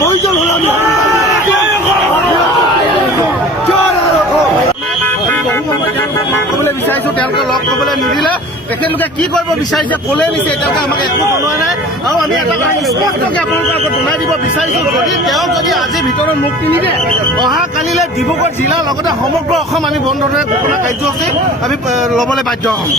প্ৰয়োজন হ'লে আমি ক'বলৈ বিচাৰিছোঁ, তেওঁলোকে লগ ক'বলৈ নিদিলে। তেখেতলোকে কি কৰিব বিচাৰিছে, ক'লে নিছে, এতিয়ালৈকে আমাক একো জনোৱা নাই। আৰু আমি এটা কথা স্পষ্টকৈ আপোনালোকৰ আগত জনাই দিব বিচাৰিছোঁ, যদি আজিৰ ভিতৰত মুক্তি নিদিয়ে, অহা কালিলৈ ডিব্ৰুগড় জিলাৰ লগতে সমগ্ৰ অসম আমি বন্ধ ধৰে ঘোষণা কাৰ্যসূচী আমি ল'বলৈ বাধ্য হ'ম।